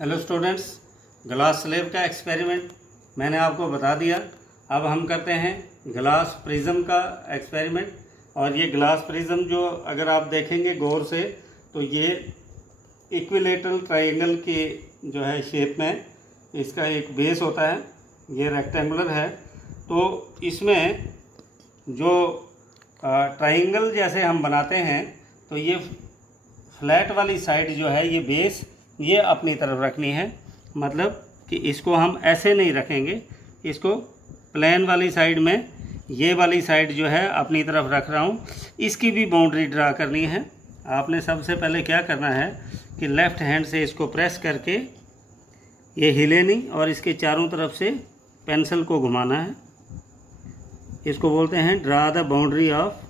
Hello students, glass slab का experiment मैंने आपको बता दिया। अब हम करते हैं ग्लास प्रिज्म का एक्सपेरिमेंट। और ये ग्लास प्रिज्म जो अगर आप देखेंगे गौर से तो ये इक्विलेटरल ट्रायंगल की जो है शेप में इसका एक बेस होता है। ये रेक्टेंगुलर है, तो इसमें जो ट्रायंगल जैसे हम बनाते हैं तो ये फ्लैट वाली साइड जो है ये बेस ये अपनी तरफ रखनी है। मतलब कि इसको हम ऐसे नहीं रखेंगे, इसको प्लेन वाली साइड में ये वाली साइड जो है अपनी तरफ रख रहा हूँ। इसकी भी बाउंड्री ड्रा करनी है। आपने सबसे पहले क्या करना है कि लेफ़्ट हैंड से इसको प्रेस करके ये हिले नहीं और इसके चारों तरफ से पेंसिल को घुमाना है। इसको बोलते हैं draw the boundary of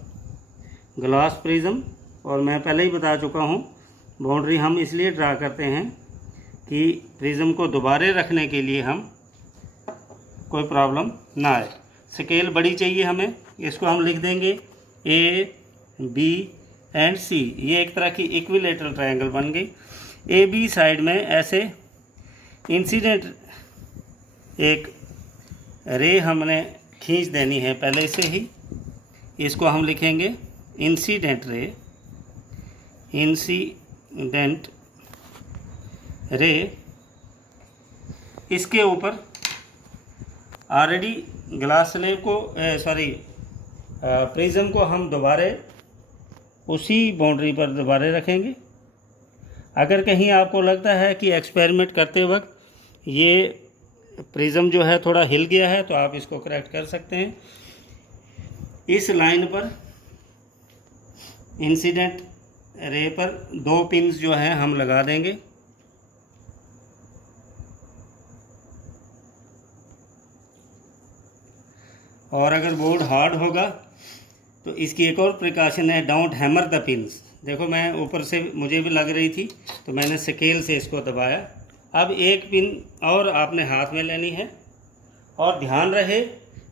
glass prism. और मैं पहले ही बता चुका हूँ, बाउंड्री हम इसलिए ड्रा करते हैं कि प्रिज्म को दोबारे रखने के लिए हम कोई प्रॉब्लम ना आए। स्केल बड़ी चाहिए हमें। इसको हम लिख देंगे ए बी एंड सी। ये एक तरह की इक्विलेटरल ट्रायंगल बन गई। ए बी साइड में ऐसे इंसिडेंट एक रे हमने खींच देनी है पहले से ही। इसको हम लिखेंगे इंसिडेंट रे। Incident ray. इसके ऊपर ऑलरेडी ग्लास स्लेब को प्रिज्म को हम दोबारे उसी बाउंड्री पर दोबारे रखेंगे। अगर कहीं आपको लगता है कि एक्सपेरिमेंट करते वक्त ये प्रिज्म जो है थोड़ा हिल गया है तो आप इसको करेक्ट कर सकते हैं। इस लाइन पर इंसिडेंट रे पर 2 पिन्स जो हैं हम लगा देंगे। और अगर बोर्ड हार्ड होगा तो इसकी एक और प्रिकॉशन है, डोंट हैमर द पिन्स। देखो मैं ऊपर से मुझे भी लग रही थी तो मैंने स्केल से इसको दबाया। अब एक पिन और आपने हाथ में लेनी है और ध्यान रहे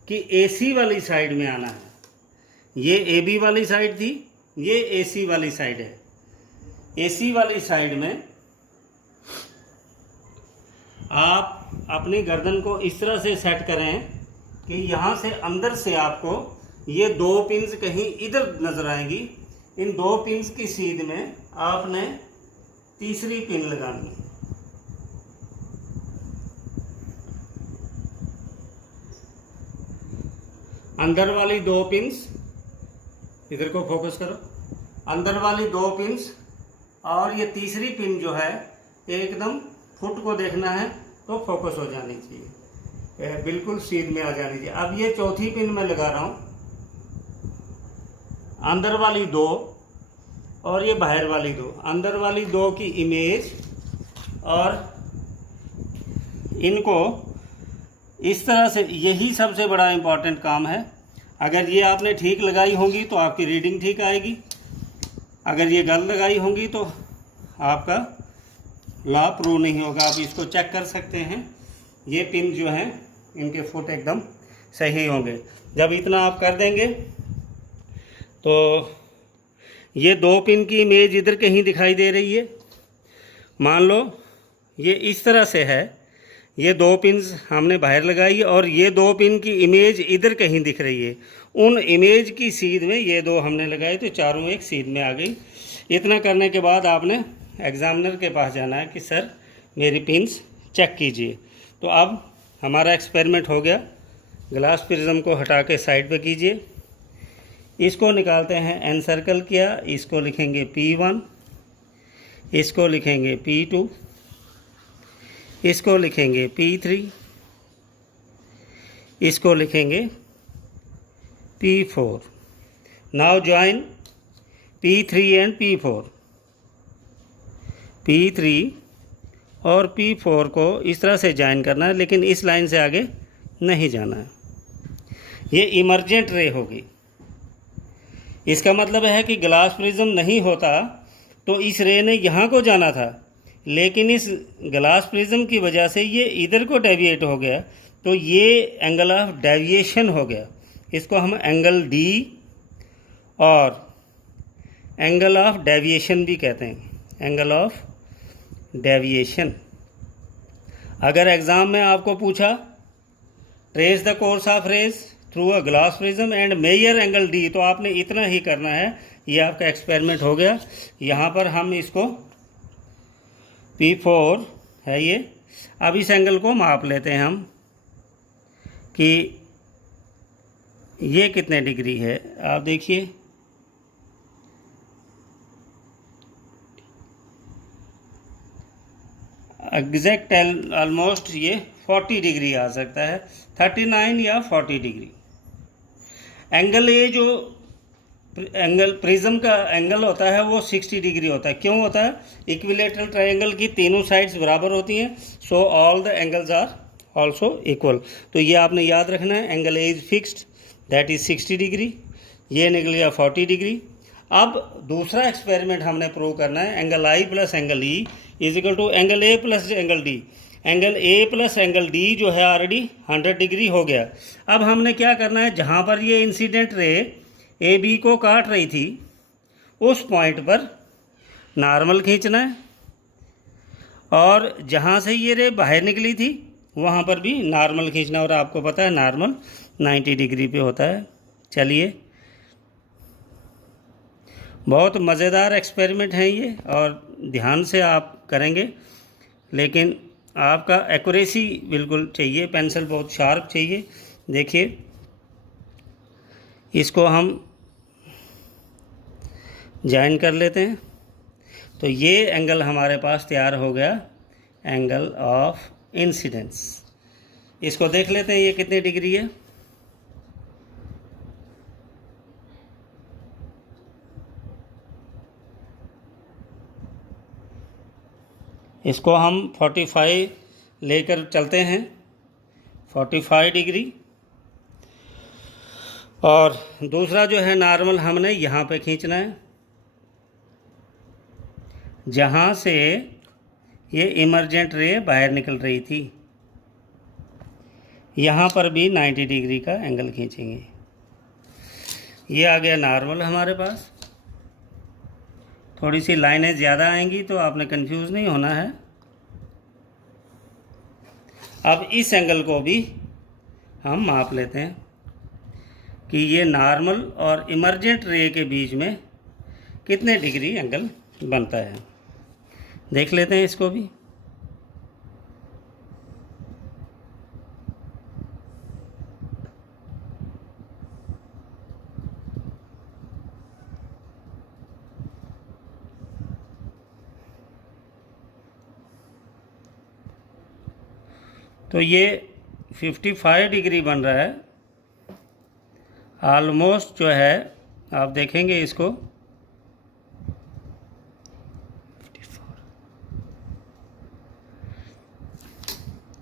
कि एसी वाली साइड में आना है। ये एबी वाली साइड थी, ये एसी वाली साइड है। एसी वाली साइड में आप अपनी गर्दन को इस तरह से सेट करें कि यहाँ से अंदर से आपको ये 2 पिन्स कहीं इधर नज़र आएंगी। इन 2 पिन्स की सीध में आपने तीसरी पिन लगानी है। अंदर वाली 2 पिन्स, इधर को फोकस करो, अंदर वाली 2 पिन्स और ये तीसरी पिन जो है एकदम फुट को देखना है तो फोकस हो जानी चाहिए, बिल्कुल सीध में आ जानी चाहिए। अब ये चौथी पिन मैं लगा रहा हूँ, अंदर वाली 2 और ये बाहर वाली 2। अंदर वाली 2 की इमेज और इनको इस तरह से, यही सबसे बड़ा इम्पॉर्टेंट काम है। अगर ये आपने ठीक लगाई होंगी तो आपकी रीडिंग ठीक आएगी। अगर ये गलत लगाई होंगी तो आपका लॉ प्रूव नहीं होगा। आप इसको चेक कर सकते हैं। ये पिन जो हैं इनके फुट एकदम सही होंगे। जब इतना आप कर देंगे तो ये 2 पिन की इमेज इधर कहीं दिखाई दे रही है। मान लो ये इस तरह से है, ये 2 पिन्स हमने बाहर लगाई और ये 2 पिन की इमेज इधर कहीं दिख रही है। उन इमेज की सीध में ये 2 हमने लगाई तो चारों एक सीध में आ गई। इतना करने के बाद आपने एग्जामिनर के पास जाना है कि सर मेरी पिन्स चेक कीजिए। तो अब हमारा एक्सपेरिमेंट हो गया। ग्लास प्रिज्म को हटा के साइड पे कीजिए। इसको निकालते हैं, एन सर्कल किया, इसको लिखेंगे P1, इसको लिखेंगे P2, इसको लिखेंगे P3, इसको लिखेंगे P4। Now join P3 and P4। P3 और P4 को इस तरह से ज्वाइन करना है, लेकिन इस लाइन से आगे नहीं जाना है। ये इमर्जेंट रे होगी। इसका मतलब है कि ग्लास प्रिज्म नहीं होता तो इस रे ने यहाँ को जाना था, लेकिन इस ग्लास प्रिज्म की वजह से ये इधर को डेविएट हो गया तो ये एंगल ऑफ डेविएशन हो गया। इसको हम एंगल डी और एंगल ऑफ डेविएशन भी कहते हैं, एंगल ऑफ डेविएशन। अगर एग्ज़ाम में आपको पूछा trace the course of rays through a glass prism and measure angle D, तो आपने इतना ही करना है। ये आपका एक्सपेरिमेंट हो गया। यहाँ पर हम इसको P4 है ये। अब इस एंगल को माप लेते हैं हम कि ये कितने डिग्री है। आप देखिए एग्जैक्ट ऑलमोस्ट ये 40 डिग्री आ सकता है, 39 या 40 डिग्री। एंगल ये जो एंगल प्रिज्म का एंगल होता है वो 60 डिग्री होता है। क्यों होता है? इक्विलेटरल ट्रायंगल की तीनों साइड्स बराबर होती हैं, so all the angles are also equal. तो ये आपने याद रखना है। Angle A is fixed that is 60 degree, ये निकल गया 40 डिग्री। अब दूसरा एक्सपेरिमेंट हमने प्रूव करना है, angle I plus angle E is equal to angle A plus angle D. Angle A plus angle D जो है ऑलरेडी 100 डिग्री हो गया। अब हमने क्या करना है, जहाँ पर ये इंसिडेंट रे ए बी को काट रही थी उस पॉइंट पर नॉर्मल खींचना है, और जहाँ से ये रे बाहर निकली थी वहाँ पर भी नॉर्मल खींचना। और आपको पता है नॉर्मल 90 डिग्री पे होता है। चलिए, बहुत मज़ेदार एक्सपेरिमेंट है ये, और ध्यान से आप करेंगे, लेकिन आपका एक्यूरेसी बिल्कुल चाहिए, पेंसिल बहुत शार्प चाहिए। देखिए, इसको हम ज्वाइन कर लेते हैं, तो ये एंगल हमारे पास तैयार हो गया, एंगल ऑफ इंसिडेंस। इसको देख लेते हैं ये कितनी डिग्री है। इसको हम 45 लेकर चलते हैं, 45 डिग्री। और दूसरा जो है नॉर्मल हमने यहाँ पे खींचना है, जहाँ से ये इमर्जेंट रे बाहर निकल रही थी। यहाँ पर भी 90 डिग्री का एंगल खींचेंगे। ये आ गया नॉर्मल हमारे पास। थोड़ी सी लाइनें ज़्यादा आएंगी तो आपने कंफ्यूज नहीं होना है। अब इस एंगल को भी हम माप लेते हैं कि ये नॉर्मल और इमर्जेंट रे के बीच में कितने डिग्री एंगल बनता है। देख लेते हैं इसको भी। तो ये 55 डिग्री बन रहा है ऑलमोस्ट। जो है आप देखेंगे इसको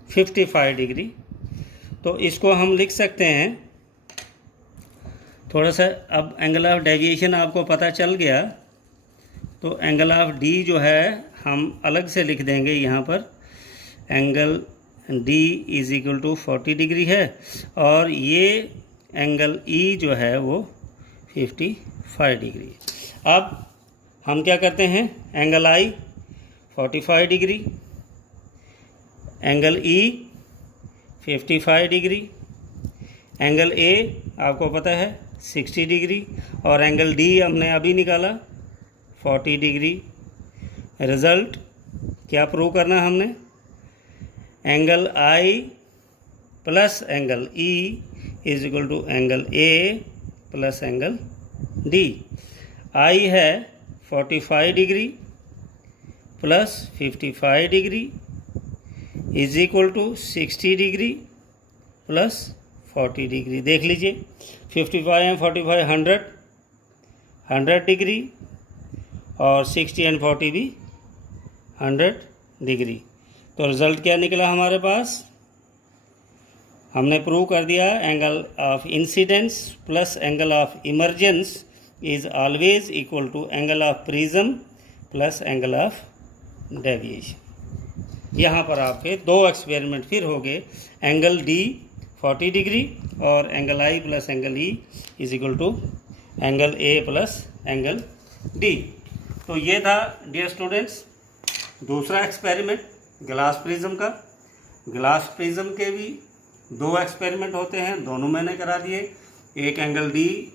55 डिग्री। तो इसको हम लिख सकते हैं थोड़ा सा। अब एंगल ऑफ डेविएशन आपको पता चल गया, तो एंगल ऑफ डी जो है हम अलग से लिख देंगे। यहाँ पर angle D is equal to 40 degree है, और ये एंगल ई जो है वो 55 डिग्री। अब हम क्या करते हैं, angle I 45 degree, angle E 55 degree, angle A आपको पता है 60 डिग्री, और एंगल डी हमने अभी निकाला 40 डिग्री। रिज़ल्ट क्या प्रूव करना हमने, angle I plus angle E is equal to angle A plus angle d. I है 45 degree plus 55 degree is equal to 60 degree plus 40 degree. देख लीजिए 55 एंड 45 100 डिग्री, और 60 एंड 40 भी 100 डिग्री। तो रिज़ल्ट क्या निकला हमारे पास, हमने प्रूव कर दिया angle of incidence plus angle of emergence is always equal to angle of prism plus angle of deviation. यहाँ पर आपके दो एक्सपेरिमेंट फिर हो गए, एंगल डी 40 डिग्री और angle I plus angle E is equal to angle A plus angle D. तो ये था डियर स्टूडेंट्स दूसरा एक्सपेरिमेंट ग्लास प्रिज्म का। ग्लास प्रिज्म के भी 2 एक्सपेरिमेंट होते हैं, दोनों मैंने करा दिए, एक एंगल डी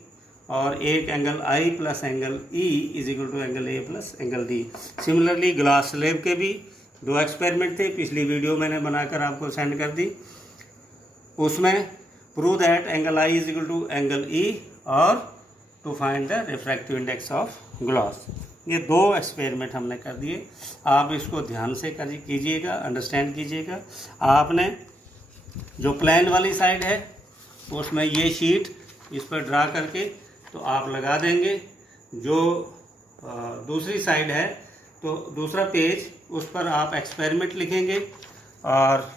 और एक angle I plus angle E is equal to angle A plus angle D. Similarly glass slab के भी 2 एक्सपेरिमेंट थे, पिछली वीडियो मैंने बनाकर आपको सेंड कर दी। उसमें prove that angle i is equal to angle e और to find the refractive index of glass. ये 2 एक्सपेरिमेंट हमने कर दिए। आप इसको ध्यान से कीजिएगा, अंडरस्टैंड कीजिएगा। आपने जो प्लेन वाली साइड है उसमें ये शीट इस पर ड्रा करके तो आप लगा देंगे। जो दूसरी साइड है तो दूसरा पेज, उस पर आप एक्सपेरिमेंट लिखेंगे और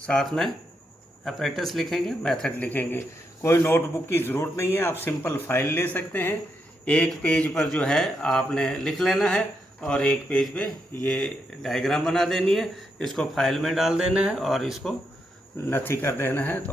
साथ में अपरेटस लिखेंगे, मेथड लिखेंगे। कोई नोटबुक की ज़रूरत नहीं है, आप सिंपल फाइल ले सकते हैं। एक पेज पर जो है आपने लिख लेना है और एक पेज पे ये डायग्राम बना देनी है, इसको फाइल में डाल देना है और इसको नथी कर देना है। तो